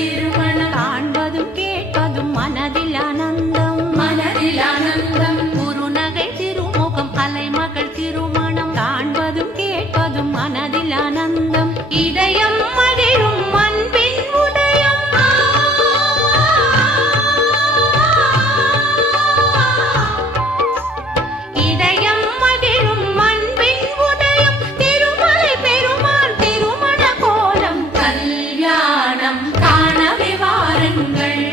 திருமணம் காண்பதும் கேட்பதும் மனதில் ஆனந்தம் மனதில் ஆனந்தம் குருநகை திருமுகம் கலைமகள் திருமணம் காண்பதும் கேட்பதும் மனதில் ஆனந்தம் இதயம் மகிழும் அன்பின் உதயம் இதயம் மகிழும் அன்பின் உதயம் திருமலை பெருமாள் திருமண கோலம் கல்யாணம் காணவே வாருங்கள்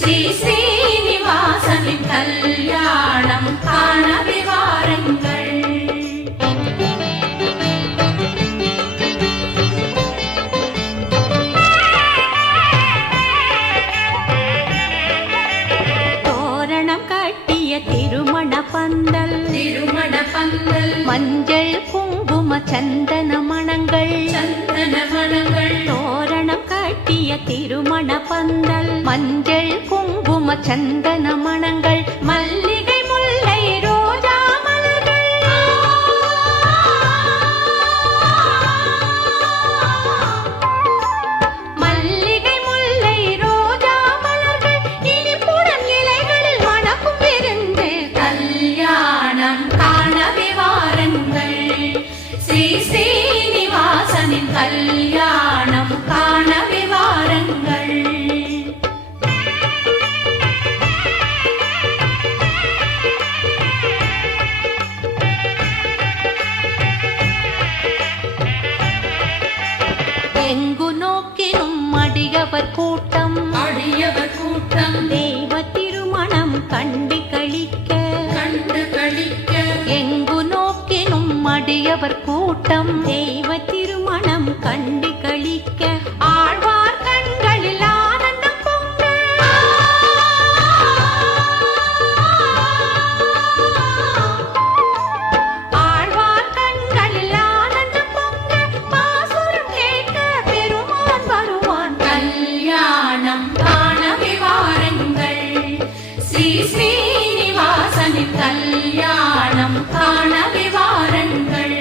ஸ்ரீ ஸ்ரீனிவாசனின் கல்யாணம் காணவே வாருங்கள் திருமண பந்தல் மஞ்சள் குங்கும சந்தன மணங்கள் தோரணம் கட்டிய திருமண பந்தல் மஞ்சள் குங்கும சந்தன மணங்கள் மல்லிகை முல்லை ரோஜா மலர்கள் மல்லிகை முல்லை ரோஜா மலர்கள் இனிப்புடன் இலைகளில் மணக்கும் விருந்து கல்யாணம் காணவே வாருங்கள் ஸ்ரீ ஸ்ரீனிவாசனின் கல்யாணம் காணவே வாருங்கள் எங்கு நோக்கினும் அடியவர் கூட்டம் தெய்வ திருமணம் கண்டு களிக்க எங்கு நோக்கினும் அடியவர் கூட்டம் தெய்வ திருமணம் கண்டு களிக்க ஆழ்வார் கண்களில் ஆனந்தம் பொங்க ஆழ்வார் கண்களில் ஆனந்தம் பொங்க பாசுரம் கேட்க பெருமான் வருவான் கல்யாணம் காணவே வாருங்கள் ஸ்ரீ ஸ்ரீனிவாசனின் கல்யாணம் காணவே வாருங்கள்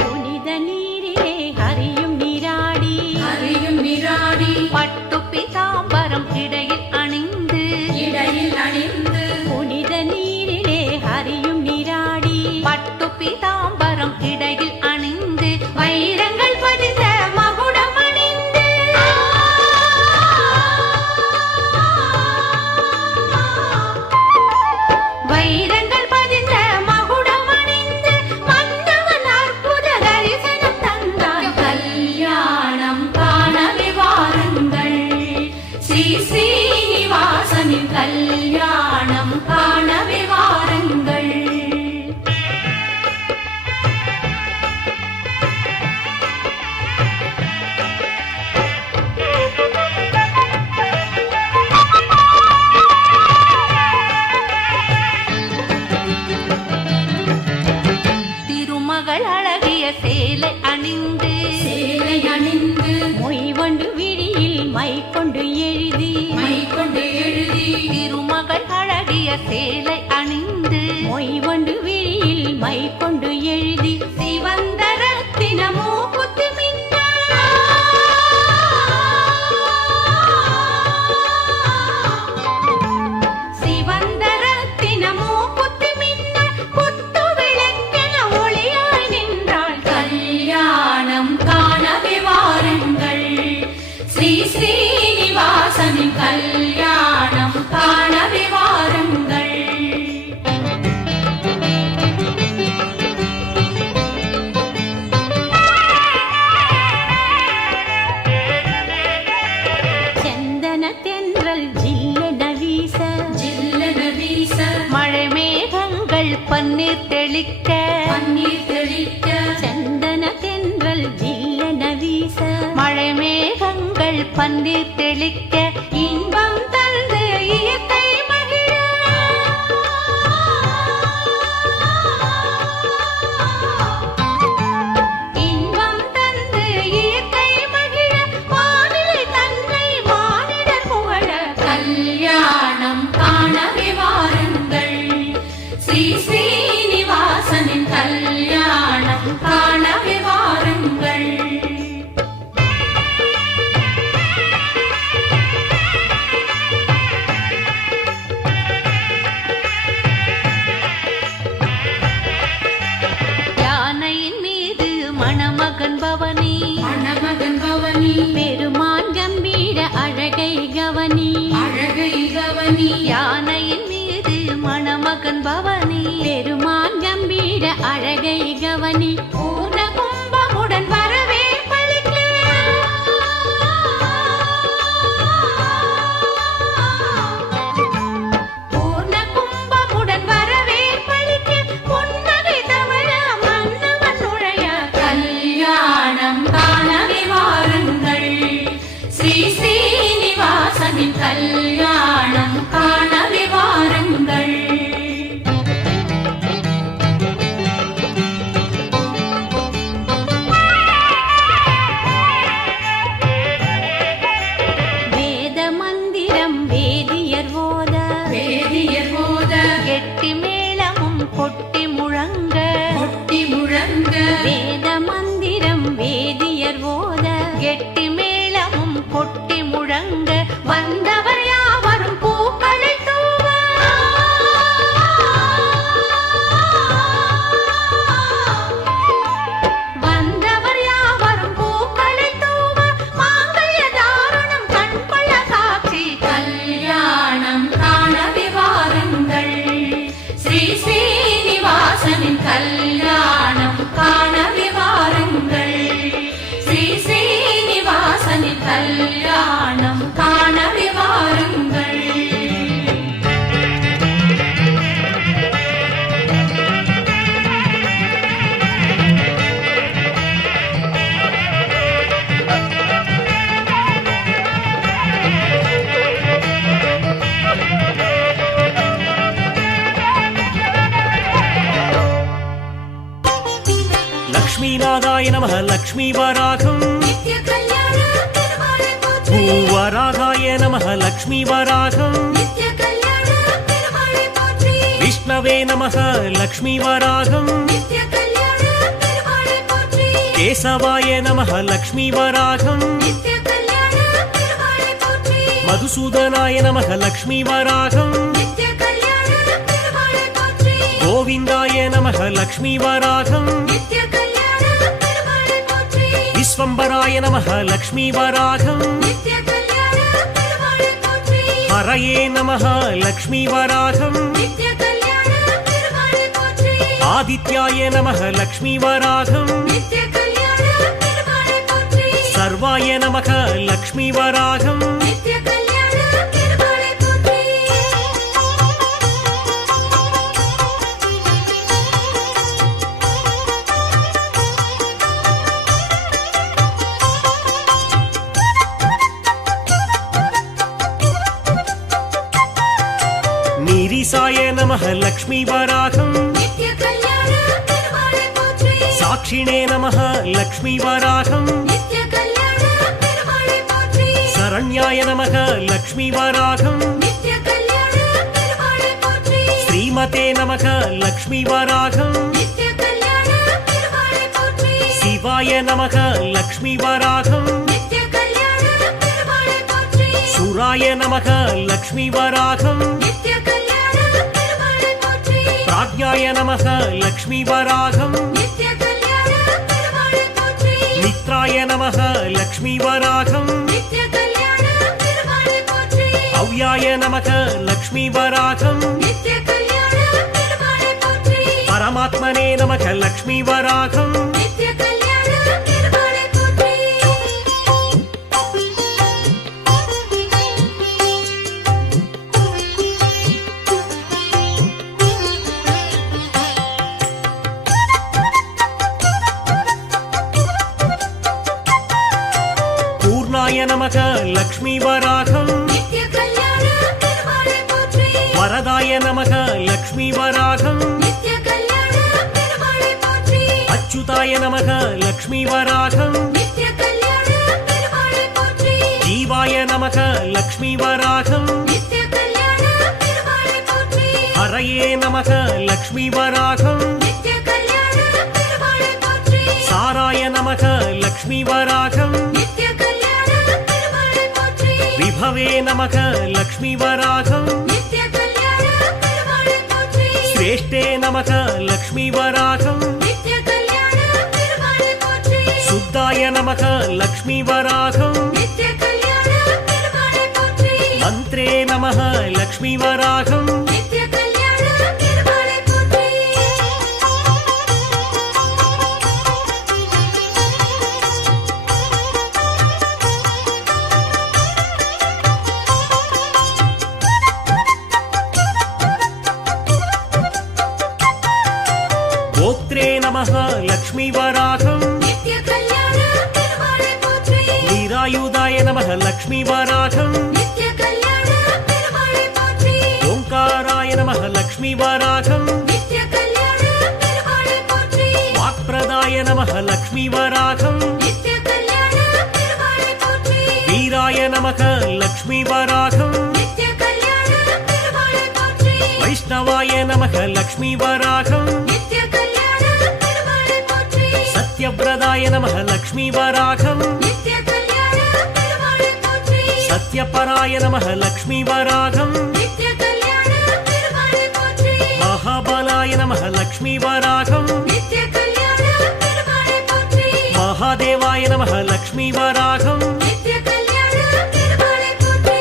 புனித நீரிலே ஹரியும் நீராடி பட்டு பீதாம்பரம் இடையில் அணிந்து புனித நீரிலே ஹரியும் நீராடி பட்டு பீதாம்பரம் இடையில் அணிந்து வைரங்கள் பதிந்த மகுடம் அணிந்து வைரங்கள் பதிந்த மகுடம் அணிந்து மன்னவன் அற்புத தரிசனம் தந்தான் கல்யாணம் காணவே வாருங்கள் ஸ்ரீ ஸ்ரீனிவாசனின் கல்யாணம் காணவே வாருங்கள் திருமகள் அழகிய சேலை அணிந்து மொய்வண்டு விழியில் மை கொண்டு எழுதி திருமகள் அழகிய சேலை அணிந்து மொய்வண்டு விழியில் மை கொண்டு எழுதி சிவந்த ரத்தின மூக்குத்தி மின்ன சிவந்த ரத்தின மூக்குத்தி மின்ன குத்து விளக்கென ஒளியாய் நின்றாள் கல்யாணம் காணவே வாருங்கள் ஸ்ரீ ஸ்ரீனிவாசனின் கல்யாணம் காணவே வாருங்கள் சந்தன தென்றல் ஜில்லென வீச மழை மேகங்கள் பன்னீர் தெளிக்க சந்தன தென்றல் ஜில்லென வீச மழை மேகங்கள் பன்னீர் தெளிக்க இன்பம் தந்து இயற்கை மகிழ இன்பம் தந்து இயற்கை மகிழ வானிலை தன்னை மானிடர் புகழ கல்யாணம் காணவே வாருங்கள் மணமகன் பவனி பெருமான் கம்பீர அழகை கவனி பூர்ண கும்பமுடன் வரவே பலிக்க பூர்ண கும்பமுடன் வரவே பலிக்க பொன்னகை தவழ மன்னவன் நுழைய கல்யாணம் காணவே வாருங்கள் ஸ்ரீ ஸ்ரீனிவாசனின் கல்யாணம் காணவே வாருங்கள். வேத மந்திரம் வேதியர் ஓத கெட்டி மேளமும் கொட்டி முழங்க வேத மந்திரம் வேதியர் ஓத கெட்டி மேளமும் கொட்டி முழங்க வந்தவர் யாவரும் பூக்களை தூவ வந்தவர் யாவரும் பூக்களை தூவ மாங்கல்ய தாரணம் கண்பள்ள காட்சி கல்யாணம் காணவே வாருங்கள் ஸ்ரீ ஸ்ரீனிவாசனின் கல்யாணம் காணவே வாருங்கள் ஸ்ரீ ஸ்ரீனிவாசனின் கல்யாணம் காணவே வாருங்கள். லக்ஷ்மீநாதாய நமः லக்ஷ்மீவராகம் பூவராகாய நமः லக்ஷ்மீவராகம் விஷ்ணவே நமः லக்ஷ்மீவராகம் கேசவாய நமः லக்ஷ்மீவராகம் மதுசூதனாய நமः லக்ஷ்மீவராகம் கோவிந்தாய நமः லக்ஷ்மீவராகம் விஸ்வம்பராய நமः லக்ஷ்மீவராகம் ஹரயே நமः லக்ஷ்மீவராகம் ஆதித்யாய நமः லக்ஷ்மீவராகம் சர்வாய நமः லக்ஷ்மீவராகம் நீரிசாய நமः லக்ஷ்மீவராகம் சாட்சிணே நமः லக்ஷ்மீவராகம் சரண்யாய நமः லக்ஷ்மீவராகம் ஸ்ரீமதே நமः லக்ஷ்மீவராகம் சிவாய நமः லக்ஷ்மீவராகம் சுராய நமः லக்ஷ்மீவராகம் प्राज्ञाय नमः लक्ष्मीवराघं मित्राय नमः लक्ष्मीवराघं अव्याय नमः लक्ष्मीवराघं परमात्मने नमः लक्ष्मीवराघं नमः लक्ष्मीवराघं वरदाय नमः लक्ष्मीवराघं अच्युताय नमः लक्ष्मीवराघं जीवाय नमः लक्ष्मीवराघं हरये नमः लक्ष्मीवराघं साराय नमः लक्ष्मीवराघं विभवे नमः लक्ष्मीवराघं श्रेष्ठे नमः लक्ष्मीवराघं शुद्धाय नमः लक्ष्मीवराघं मन्त्रे नमः लक्ष्मीवराघं கோத்ரே நமக லக்ஷ்மி வராகம் நித்ய கல்யாண பெருமாளை போற்றி வீராயுதாய நமக லக்ஷ்மி வராகம் நித்ய கல்யாண பெருமாளை போற்றி ஓங்காராய நமக லக்ஷ்மி வராகம் நித்ய கல்யாண பெருமாளை போற்றி வாக்பிரதாய நமக லக்ஷ்மி வராகம் நித்ய கல்யாண பெருமாளை போற்றி வீராய நமக லக்ஷ்மி வராகம் நித்ய கல்யாண பெருமாளை போற்றி வைஷ்ணவாய நமக லக்ஷ்மி வராகம் நித்ய கல்யாண பெருமாளை போற்றி சத்யவ்ரதாய நமக லக்ஷ்மி வராகம் நித்ய கல்யாண பெருமாளை போற்றி சத்யபராய நமக லக்ஷ்மி வராகம் நித்ய கல்யாண பெருமாளை போற்றி மகாபலாய நமக லக்ஷ்மி வராகம் நித்ய கல்யாண பெருமாளை போற்றி மகாதேவாய நமக லக்ஷ்மி வராகம் நித்ய கல்யாண பெருமாளை போற்றி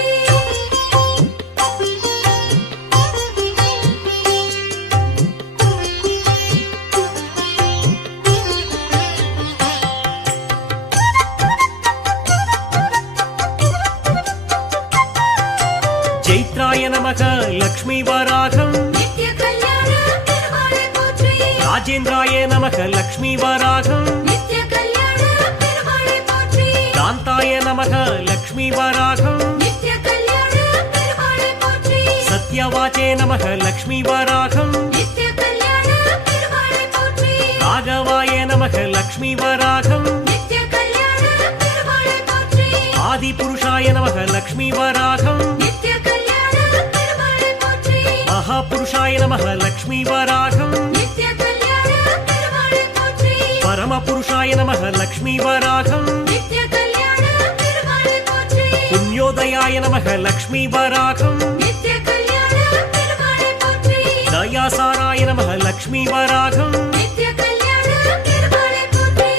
चैत्राय नमः लक्ष्मी वराघं நித்ய கல்யாண பெருமாளை போற்றி राजेन्द्राय नमः लक्ष्मी वराघं நித்ய கல்யாண பெருமாளை போற்றி कान्ताय नमः लक्ष्मी वराघं நித்ய கல்யாண பெருமாளை போற்றி सत्यवाचे नमः लक्ष्मी वराघं நித்ய கல்யாண பெருமாளை போற்றி राघवाय नमः लक्ष्मी वराघं நித்ய கல்யாண பெருமாளை போற்றி आदिपुरुषाय नमः लक्ष्मी वराघं நித்ய கல்யாண பெருமாளை போற்றி महापुरुषाय नमः लक्ष्मी वराघं நித்ய கல்யாண பெருமாளை போற்றி परमपुरुषाय नमः लक्ष्मी वराघं நித்ய கல்யாண பெருமாளை போற்றி पुण्योदयाय नमः लक्ष्मी वराघं நித்ய கல்யாண பெருமாளை போற்றி दयासाराय नमः लक्ष्मी वराघं நித்ய கல்யாண பெருமாளை போற்றி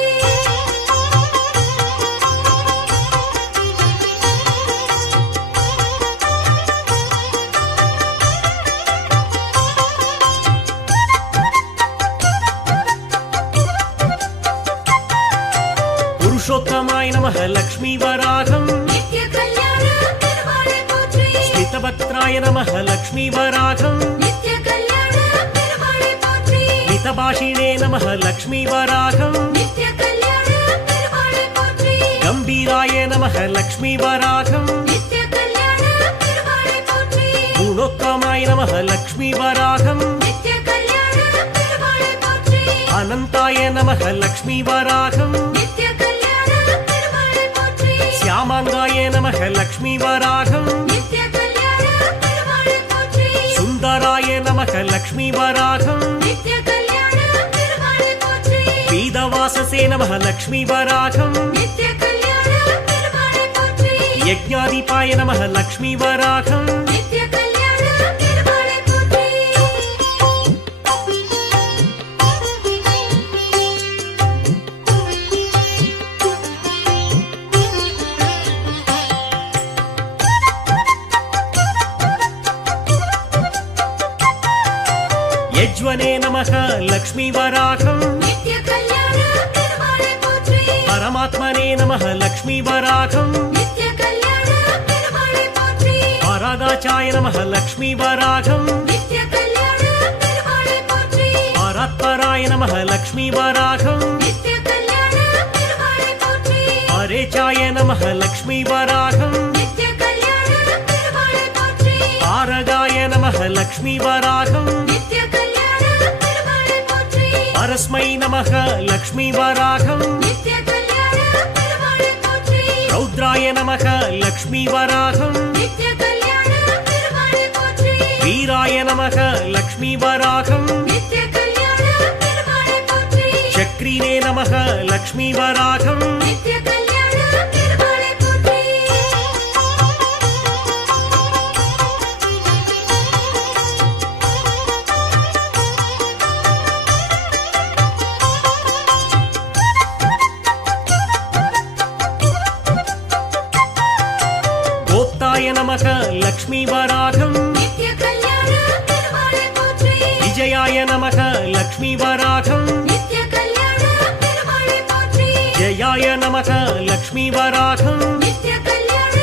पुरुषोत्तमाय नमः लक्ष्मी वराघं நித்ய கல்யாண பெருமாளை போற்றி स्मितवक्त्राय नमः लक्ष्मी वराघं நித்ய கல்யாண பெருமாளை போற்றி मितभाषिणे नमः लक्ष्मी वराघं நித்ய கல்யாண பெருமாளை போற்றி गम्भीराय नमः लक्ष्मी वराघं நித்ய கல்யாண பெருமாளை போற்றி गुणोत्तमाय नमः लक्ष्मी वराघं நித்ய கல்யாண பெருமாளை போற்றி अनन्ताय नमः लक्ष्मी वराघं நித்ய கல்யாண பெருமாளை போற்றி श्यामाङ्गाय नमः लक्ष्मी वराघं நித்ய கல்யாண பெருமாளை போற்றி सुन्दराय नमः लक्ष्मी वराघं நித்ய கல்யாண பெருமாளை போற்றி वेदवाससे नमः लक्ष्मी वराघं நித்ய கல்யாண பெருமாளை போற்றி यज्ञाधिपाय नमः लक्ष्मी वराघं நித்ய கல்யாண பெருமாளை போற்றி यज्वने नमः लक्ष्मी वराघं நித்ய கல்யாண பெருமாளை போற்றி परमात्मने नमः लक्ष्मी वराघं நித்ய கல்யாண பெருமாளை போற்றி परागाचाय नमः लक्ष्मी वराघं நித்ய கல்யாண பெருமாளை போற்றி परात्पराय नमः लक्ष्मी वराघं நித்ய கல்யாண பெருமாளை போற்றி परेचाय नमः लक्ष्मी वराघं நித்ய கல்யாண பெருமாளை போற்றி पारगाय नमः लक्ष्मी वराघं நித்ய கல்யாண பெருமாளை போற்றி परस्मै नमः लक्ष्मी वराघं நித்ய கல்யாண பெருமாளை போற்றி रौद्राय नमः लक्ष्मी वराघं நித்ய கல்யாண பெருமாளை போற்றி वीराय नमः लक्ष्मी वराघं நித்ய கல்யாண பெருமாளை போற்றி चक्रीने नमः लक्ष्मी वराघं நித்ய கல்யாண பெருமாளை போற்றி गोप्ताय नमः लक्ष्मी वराघं நித்ய கல்யாண பெருமாளை போற்றி विजयाय नमः लक्ष्मी वराघं நித்ய கல்யாண பெருமாளை போற்றி जयाय नमः लक्ष्मी वराघं நித்ய கல்யாண